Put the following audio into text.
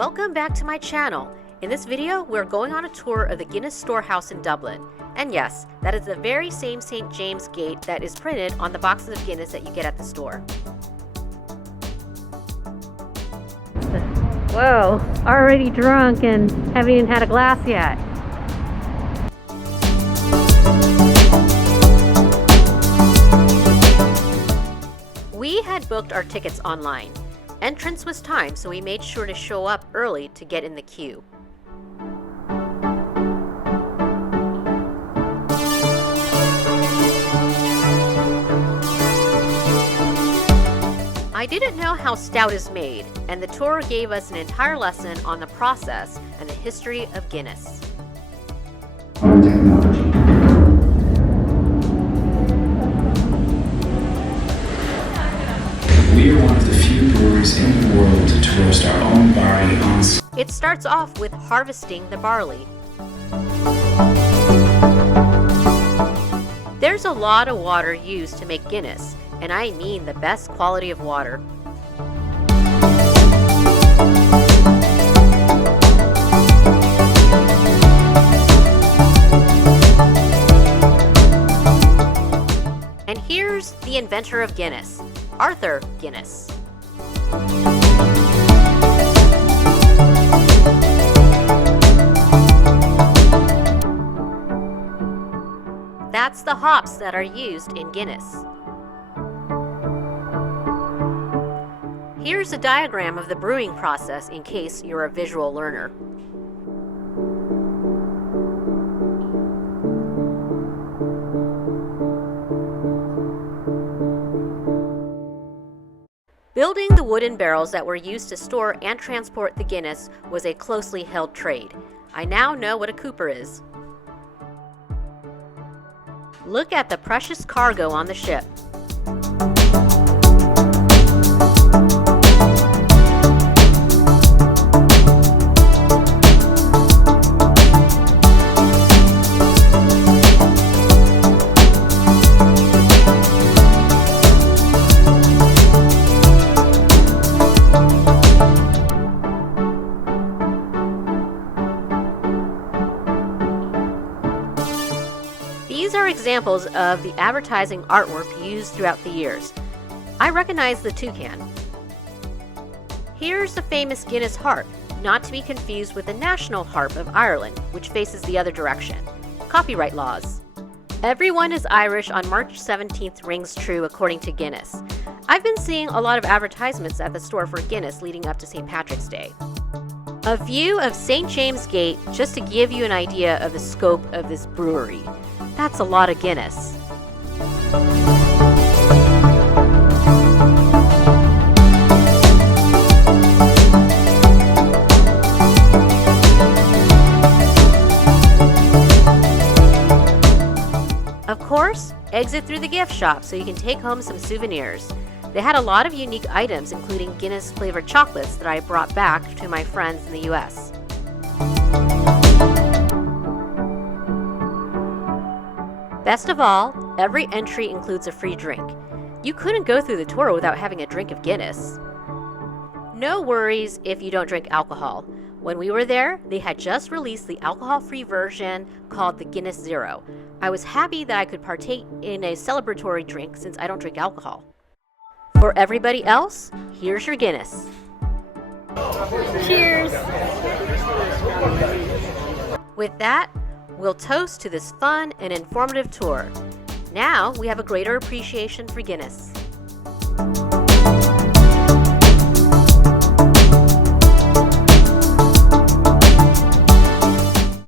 Welcome back to my channel. In this video, we're going on a tour of the Guinness Storehouse in Dublin. And yes, that is the very same St. James Gate that is printed on the boxes of Guinness that you get at the store. Whoa, already drunk and haven't even had a glass yet. We had booked our tickets online. Entrance was timed, so we made sure to show up early to get in the queue. I didn't know how stout is made, and the tour gave us an entire lesson on the process and the history of Guinness. We are one of the few breweries in the world to roast our own barley on site. It starts off with harvesting the barley. There's a lot of water used to make Guinness, and I mean the best quality of water. And here's the inventor of Guinness, Arthur Guinness. That's the hops that are used in Guinness. Here's a diagram of the brewing process in case you're a visual learner. Building the wooden barrels that were used to store and transport the Guinness was a closely held trade. I now know what a cooper is. Look at the precious cargo on the ship. These are examples of the advertising artwork used throughout the years. I recognize the toucan. Here's the famous Guinness harp, not to be confused with the National Harp of Ireland, which faces the other direction. Copyright laws. Everyone is Irish on March 17th rings true according to Guinness. I've been seeing a lot of advertisements at the store for Guinness leading up to St. Patrick's Day. A view of St. James Gate just to give you an idea of the scope of this brewery. That's a lot of Guinness. Of course, exit through the gift shop so you can take home some souvenirs. They had a lot of unique items, including Guinness flavored chocolates that I brought back to my friends in the US. Best of all, every entry includes a free drink. You couldn't go through the tour without having a drink of Guinness. No worries if you don't drink alcohol. When we were there, they had just released the alcohol-free version called the Guinness Zero. I was happy that I could partake in a celebratory drink since I don't drink alcohol. For everybody else, here's your Guinness. Cheers! With that, we'll toast to this fun and informative tour. Now we have a greater appreciation for Guinness.